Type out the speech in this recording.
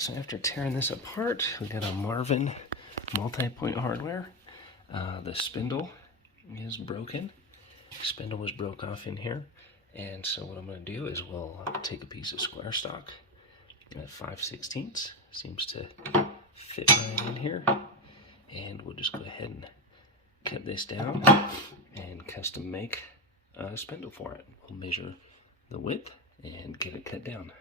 So after tearing this apart, we got a Marvin multi-point hardware. The spindle is broken. Spindle was broke off in here. And so what I'm going to do is we'll take a piece of square stock at 5/16. Seems to fit right in here. And we'll just go ahead and cut this down and custom make a spindle for it. We'll measure the width and get it cut down.